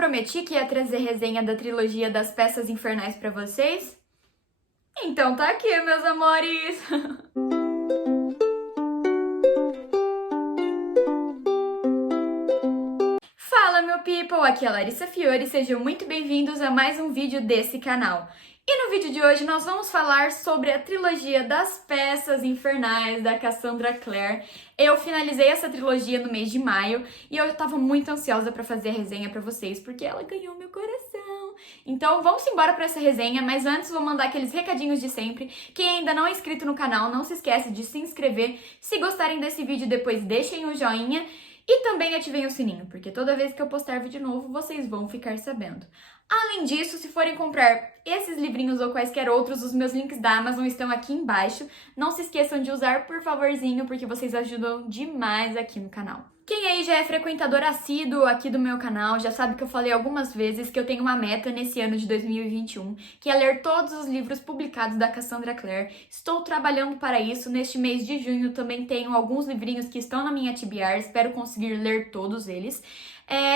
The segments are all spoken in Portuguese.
prometi que ia trazer resenha da trilogia das Peças Infernais pra vocês? Então tá aqui, meus amores! Fala, meu people! Aqui é a Larissa Fiore, sejam muito bem-vindos a mais um vídeo desse canal. E no vídeo de hoje nós vamos falar sobre a trilogia das Peças Infernais da Cassandra Clare. Eu finalizei essa trilogia no mês de maio e eu tava muito ansiosa pra fazer a resenha pra vocês, porque ela ganhou meu coração. Então vamos embora pra essa resenha, mas antes vou mandar aqueles recadinhos de sempre. Quem ainda não é inscrito no canal, não se esquece de se inscrever. Se gostarem desse vídeo, depois deixem o joinha. E também ativem o sininho, porque toda vez que eu postar vídeo novo, vocês vão ficar sabendo. Além disso, se forem comprar esses livrinhos ou quaisquer outros, os meus links da Amazon estão aqui embaixo. Não se esqueçam de usar, por favorzinho, porque vocês ajudam demais aqui no canal. Quem aí já é frequentador assíduo aqui do meu canal, já sabe que eu falei algumas vezes que eu tenho uma meta nesse ano de 2021, que é ler todos os livros publicados da Cassandra Clare. Estou trabalhando para isso. Neste mês de junho também tenho alguns livrinhos que estão na minha TBR, espero conseguir ler todos eles.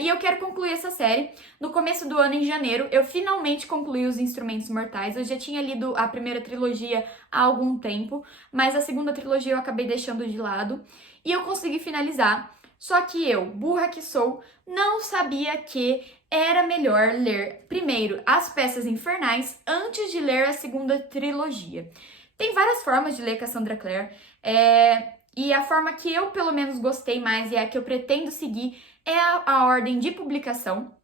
E eu quero concluir essa série. No começo do ano, em janeiro, eu finalmente concluí Os Instrumentos Mortais. Eu já tinha lido a primeira trilogia há algum tempo, mas a segunda trilogia eu acabei deixando de lado e eu consegui finalizar. Só que eu, burra que sou, não sabia que era melhor ler primeiro As Peças Infernais antes de ler a segunda trilogia. Tem várias formas de ler Cassandra Clare, e a forma que eu pelo menos gostei mais e a que eu pretendo seguir é a ordem de publicação.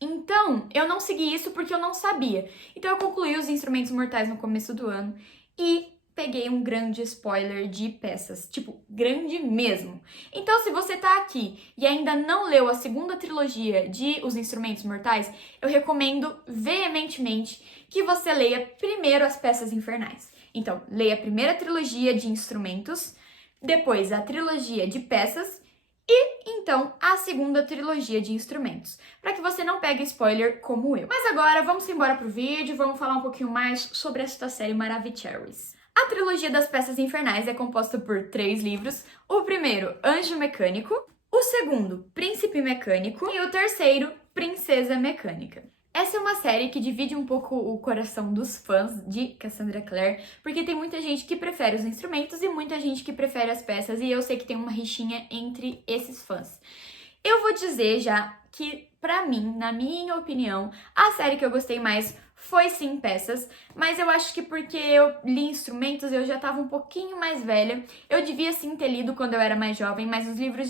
Então, eu não segui isso porque eu não sabia. Então eu concluí Os Instrumentos Mortais no começo do ano e peguei um grande spoiler de peças, tipo, grande mesmo. Então, se você tá aqui e ainda não leu a segunda trilogia de Os Instrumentos Mortais, eu recomendo veementemente que você leia primeiro As Peças Infernais. Então, leia a primeira trilogia de instrumentos, depois a trilogia de peças e, então, a segunda trilogia de instrumentos, para que você não pegue spoiler como eu. Mas agora, vamos embora pro vídeo, vamos falar um pouquinho mais sobre esta série Maravicheries. A trilogia das Peças Infernais é composta por 3 livros. O primeiro, Anjo Mecânico. O segundo, Príncipe Mecânico. E o terceiro, Princesa Mecânica. Essa é uma série que divide um pouco o coração dos fãs de Cassandra Clare, porque tem muita gente que prefere os instrumentos e muita gente que prefere as peças, e eu sei que tem uma rixinha entre esses fãs. Eu vou dizer já que, pra mim, na minha opinião, a série que eu gostei mais foi sim Peças, mas eu acho que porque eu li instrumentos eu já tava um pouquinho mais velha. Eu devia sim ter lido quando eu era mais jovem, mas os livros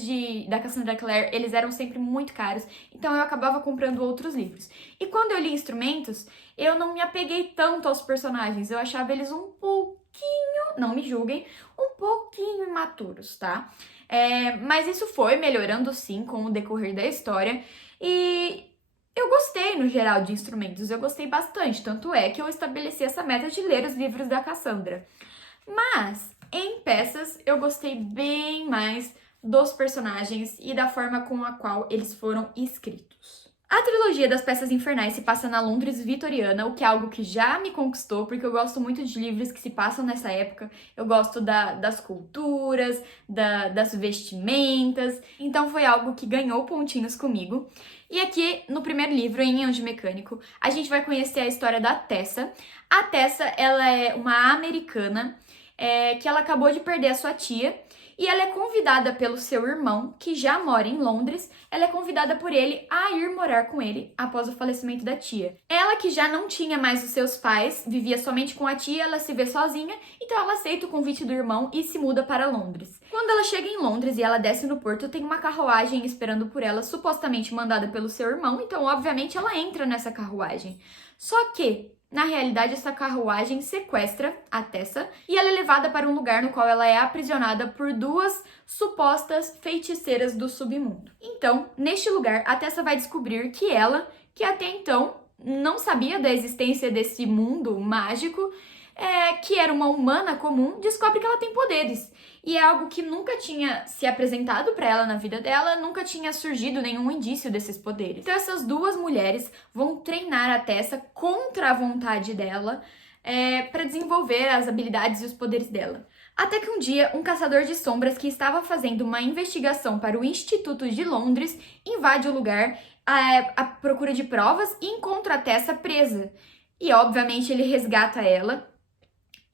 da Cassandra Clare, eles eram sempre muito caros, então eu acabava comprando outros livros. E quando eu li instrumentos, eu não me apeguei tanto aos personagens, eu achava eles um pouquinho, não me julguem, um pouquinho imaturos, tá? Mas isso foi melhorando sim com o decorrer da história e eu gostei no geral de instrumentos, eu gostei bastante, tanto é que eu estabeleci essa meta de ler os livros da Cassandra. Mas em Peças eu gostei bem mais dos personagens e da forma com a qual eles foram escritos. A trilogia das Peças Infernais se passa na Londres vitoriana, o que é algo que já me conquistou, porque eu gosto muito de livros que se passam nessa época. Eu gosto das culturas, das vestimentas, então foi algo que ganhou pontinhos comigo. E aqui, no primeiro livro, em Anjo Mecânico, a gente vai conhecer a história da Tessa. A Tessa, ela é uma americana que ela acabou de perder a sua tia, e ela é convidada pelo seu irmão, que já mora em Londres, ela é convidada por ele a ir morar com ele após o falecimento da tia. Ela, que já não tinha mais os seus pais, vivia somente com a tia, ela se vê sozinha, então ela aceita o convite do irmão e se muda para Londres. Quando ela chega em Londres e ela desce no porto, tem uma carruagem esperando por ela, supostamente mandada pelo seu irmão, então obviamente ela entra nessa carruagem. Só que na realidade, essa carruagem sequestra a Tessa e ela é levada para um lugar no qual ela é aprisionada por 2 supostas feiticeiras do submundo. Então, neste lugar, a Tessa vai descobrir que ela, que até então não sabia da existência desse mundo mágico, que era uma humana comum, descobre que ela tem poderes. E é algo que nunca tinha se apresentado para ela na vida dela, nunca tinha surgido nenhum indício desses poderes. Então essas 2 mulheres vão treinar a Tessa contra a vontade dela, para desenvolver as habilidades e os poderes dela. Até que um dia, um caçador de sombras que estava fazendo uma investigação para o Instituto de Londres invade o lugar à procura de provas e encontra a Tessa presa. E, obviamente, ele resgata ela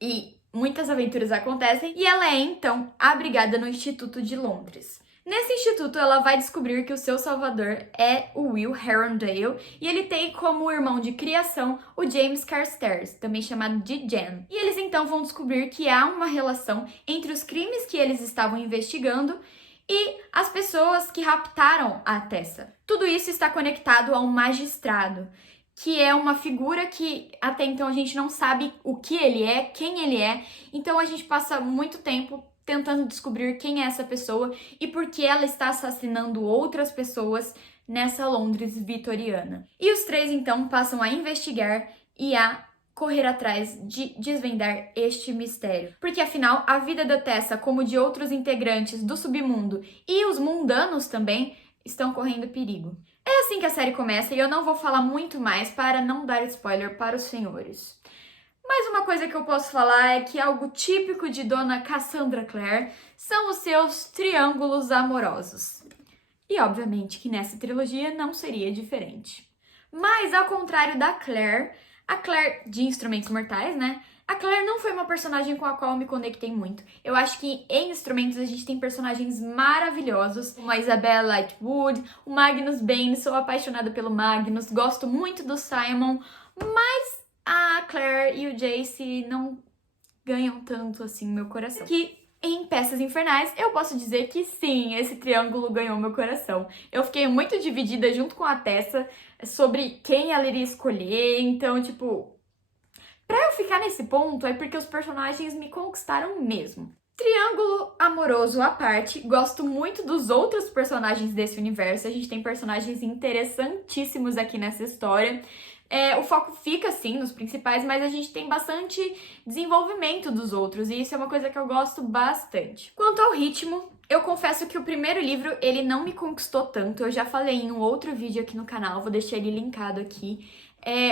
e muitas aventuras acontecem e ela é, então, abrigada no Instituto de Londres. Nesse instituto, ela vai descobrir que o seu salvador é o Will Herondale e ele tem como irmão de criação o James Carstairs, também chamado de Jen. E eles então vão descobrir que há uma relação entre os crimes que eles estavam investigando e as pessoas que raptaram a Tessa. Tudo isso está conectado a um magistrado, que é uma figura que até então a gente não sabe o que ele é, quem ele é, então a gente passa muito tempo tentando descobrir quem é essa pessoa e por que ela está assassinando outras pessoas nessa Londres vitoriana. E os três então passam a investigar e a correr atrás de desvendar este mistério. Porque afinal, a vida da Tessa, como de outros integrantes do submundo e os mundanos também, estão correndo perigo. É assim que a série começa e eu não vou falar muito mais para não dar spoiler para os senhores. Mas uma coisa que eu posso falar é que algo típico de Dona Cassandra Clare são os seus triângulos amorosos. E obviamente que nessa trilogia não seria diferente. Mas ao contrário da Claire, a Claire de Instrumentos Mortais, né? A Claire não foi uma personagem com a qual eu me conectei muito. Eu acho que em Instrumentos a gente tem personagens maravilhosos, como a Isabella Lightwood, o Magnus Bane, sou apaixonada pelo Magnus, gosto muito do Simon, mas a Claire e o Jace não ganham tanto assim meu coração. Que em Peças Infernais eu posso dizer que sim, esse triângulo ganhou meu coração. Eu fiquei muito dividida junto com a Tessa sobre quem ela iria escolher, então, tipo, pra eu ficar nesse ponto é porque os personagens me conquistaram mesmo. Triângulo amoroso à parte, gosto muito dos outros personagens desse universo, a gente tem personagens interessantíssimos aqui nessa história. O foco fica, sim, nos principais, mas a gente tem bastante desenvolvimento dos outros, e isso é uma coisa que eu gosto bastante. Quanto ao ritmo, eu confesso que o primeiro livro, ele não me conquistou tanto, eu já falei em um outro vídeo aqui no canal, vou deixar ele linkado aqui.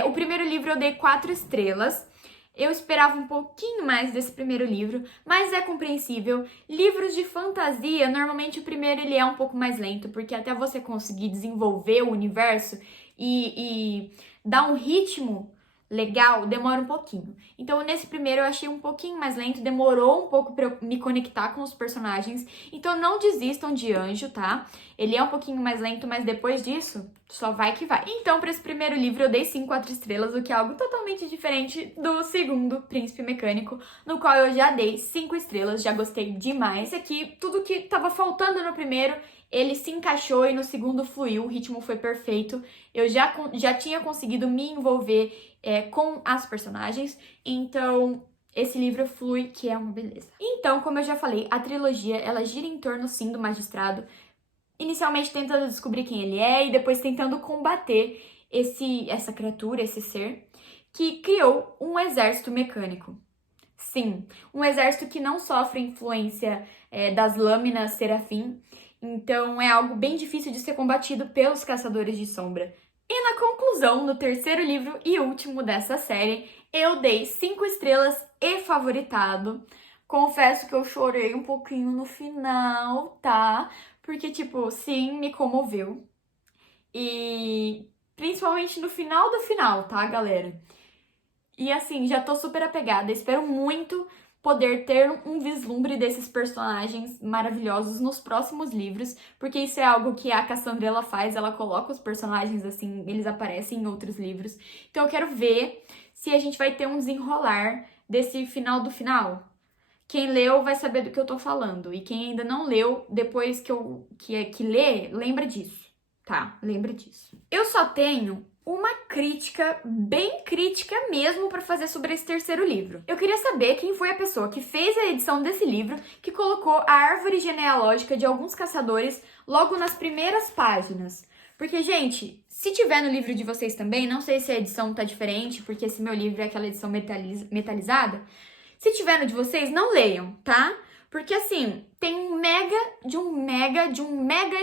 O primeiro livro eu dei 4 estrelas, eu esperava um pouquinho mais desse primeiro livro, mas é compreensível. Livros de fantasia, normalmente o primeiro ele é um pouco mais lento, porque até você conseguir desenvolver o universo e dar um ritmo legal, demora um pouquinho. Então, nesse primeiro eu achei um pouquinho mais lento, demorou um pouco pra eu me conectar com os personagens. Então, não desistam de Anjo, tá? Ele é um pouquinho mais lento, mas depois disso, só vai que vai. Então, pra esse primeiro livro, eu dei sim 4 estrelas, o que é algo totalmente diferente do segundo, Príncipe Mecânico, no qual eu já dei 5 estrelas, já gostei demais. Esse aqui, tudo que tava faltando no primeiro, ele se encaixou e no segundo fluiu, o ritmo foi perfeito. Eu já tinha conseguido me envolver com as personagens, então esse livro flui, que é uma beleza. Então, como eu já falei, a trilogia, ela gira em torno, sim, do magistrado, inicialmente tentando descobrir quem ele é e depois tentando combater essa criatura, esse ser, que criou um exército mecânico. Sim, um exército que não sofre influência das lâminas serafim, então é algo bem difícil de ser combatido pelos caçadores de sombra. E na conclusão, no terceiro livro e último dessa série, eu dei 5 estrelas e favoritado. Confesso que eu chorei um pouquinho no final, tá? Porque, tipo, sim, me comoveu. E principalmente no final do final, tá, galera? E assim, já tô super apegada, espero muito poder ter um vislumbre desses personagens maravilhosos nos próximos livros, porque isso é algo que a Cassandra ela faz, ela coloca os personagens assim, eles aparecem em outros livros. Então eu quero ver se a gente vai ter um desenrolar desse final do final. Quem leu vai saber do que eu tô falando, e quem ainda não leu, depois que lê, lembra disso, tá? Lembra disso. Eu só tenho uma crítica, bem crítica mesmo, para fazer sobre esse terceiro livro. Eu queria saber quem foi a pessoa que fez a edição desse livro, que colocou a árvore genealógica de alguns caçadores logo nas primeiras páginas. Porque, gente, se tiver no livro de vocês também, não sei se a edição tá diferente, porque esse meu livro é aquela edição metalizada. Se tiver no de vocês, não leiam, tá? Porque, assim, tem um mega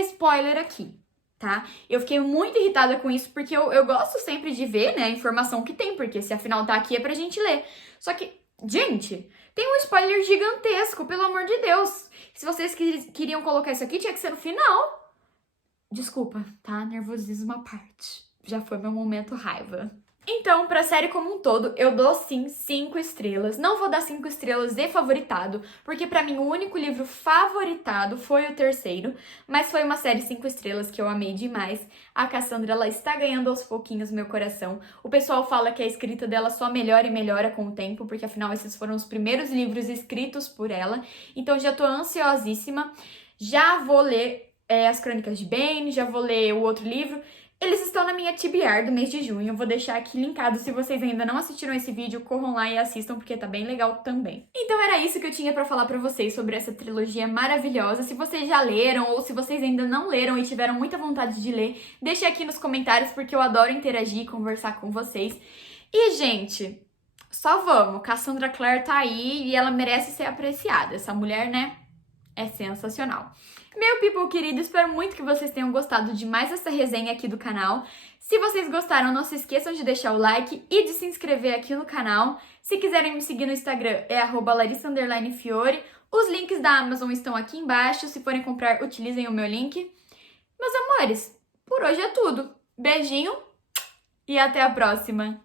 spoiler aqui. Tá? Eu fiquei muito irritada com isso, porque eu gosto sempre de ver, né, a informação que tem, porque se afinal tá aqui é pra gente ler. Só que, gente, tem um spoiler gigantesco, pelo amor de Deus. Se vocês queriam colocar isso aqui, tinha que ser no final. Desculpa, tá? Nervosismo à parte. Já foi meu momento raiva. Então, pra série como um todo, eu dou sim 5 estrelas. Não vou dar 5 estrelas de favoritado, porque pra mim o único livro favoritado foi o terceiro, mas foi uma série 5 estrelas que eu amei demais. A Cassandra, ela está ganhando aos pouquinhos meu coração. O pessoal fala que a escrita dela só melhora e melhora com o tempo, porque afinal esses foram os primeiros livros escritos por ela. Então já tô ansiosíssima. Já vou ler As Crônicas de Bane, já vou ler o outro livro. Eles estão na minha TBR do mês de junho, eu vou deixar aqui linkado. Se vocês ainda não assistiram esse vídeo, corram lá e assistam, porque tá bem legal também. Então era isso que eu tinha pra falar pra vocês sobre essa trilogia maravilhosa. Se vocês já leram, ou se vocês ainda não leram e tiveram muita vontade de ler, deixem aqui nos comentários, porque eu adoro interagir e conversar com vocês. E, gente, só vamos, Cassandra Clare tá aí e ela merece ser apreciada. Essa mulher, né, é sensacional. Meu people querido, espero muito que vocês tenham gostado de mais essa resenha aqui do canal. Se vocês gostaram, não se esqueçam de deixar o like e de se inscrever aqui no canal. Se quiserem me seguir no Instagram, é @larissa_fiore. Os links da Amazon estão aqui embaixo. Se forem comprar, utilizem o meu link. Meus amores, por hoje é tudo. Beijinho e até a próxima!